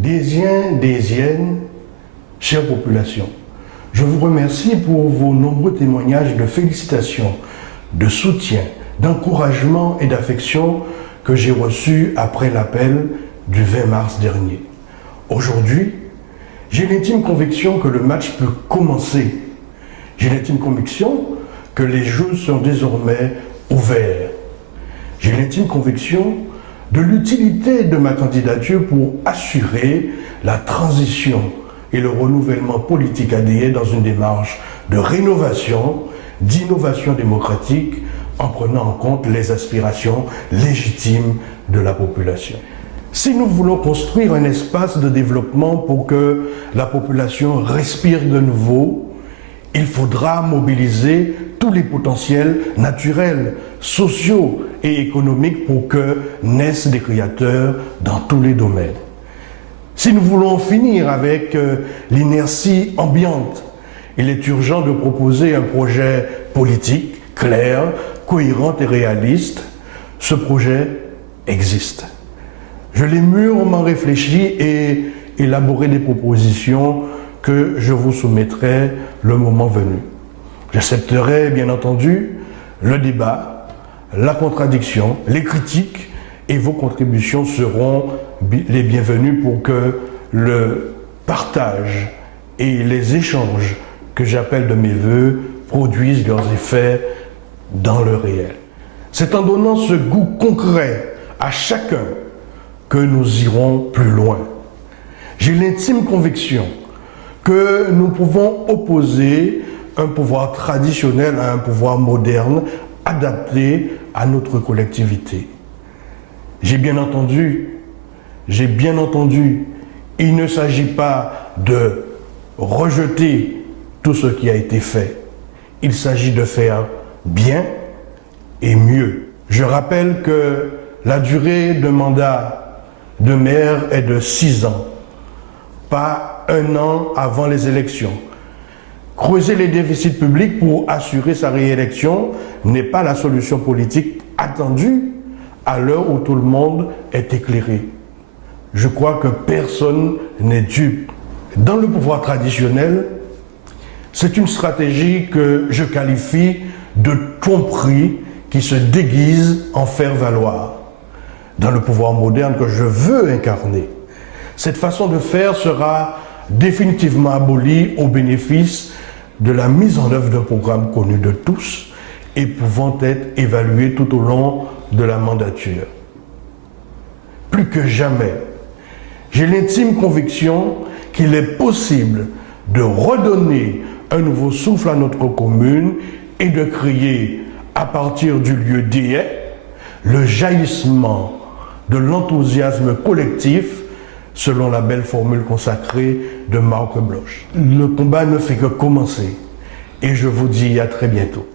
Désiens, Désiennes, chère population, je vous remercie pour vos nombreux témoignages de félicitations, de soutien, d'encouragement et d'affection que j'ai reçus après l'appel du 20 mars dernier. Aujourd'hui, j'ai l'intime conviction que le match peut commencer. J'ai l'intime conviction que les jeux sont désormais ouverts. J'ai l'intime conviction de l'utilité de ma candidature pour assurer la transition et le renouvellement politique adéquat dans une démarche de rénovation, d'innovation démocratique en prenant en compte les aspirations légitimes de la population. Si nous voulons construire un espace de développement pour que la population respire de nouveau, il faudra mobiliser tous les potentiels naturels, sociaux et économiques pour que naissent des créateurs dans tous les domaines. Si nous voulons finir avec l'inertie ambiante, il est urgent de proposer un projet politique clair, cohérent et réaliste. Ce projet existe. Je l'ai mûrement réfléchi et élaboré des propositions que je vous soumettrai le moment venu. J'accepterai bien entendu le débat, la contradiction, les critiques et vos contributions seront les bienvenues pour que le partage et les échanges que j'appelle de mes voeux produisent leurs effets dans le réel. C'est en donnant ce goût concret à chacun que nous irons plus loin. J'ai l'intime conviction que nous pouvons opposer un pouvoir traditionnel à un pouvoir moderne, adapté à notre collectivité. J'ai bien entendu, il ne s'agit pas de rejeter tout ce qui a été fait. Il s'agit de faire bien et mieux. Je rappelle que la durée de mandat de maire est de 6 ans, pas 1 an avant les élections. Creuser les déficits publics pour assurer sa réélection n'est pas la solution politique attendue à l'heure où tout le monde est éclairé. Je crois que personne n'est dupe. Dans le pouvoir traditionnel, c'est une stratégie que je qualifie de tromperie qui se déguise en faire-valoir. Dans le pouvoir moderne que je veux incarner, cette façon de faire sera définitivement abolie au bénéfice de la mise en œuvre d'un programme connu de tous et pouvant être évalué tout au long de la mandature. Plus que jamais, j'ai l'intime conviction qu'il est possible de redonner un nouveau souffle à notre commune et de créer, à partir du lieu déiet, le jaillissement de l'enthousiasme collectif selon la belle formule consacrée de Marc Bloch. Le combat ne fait que commencer et je vous dis à très bientôt.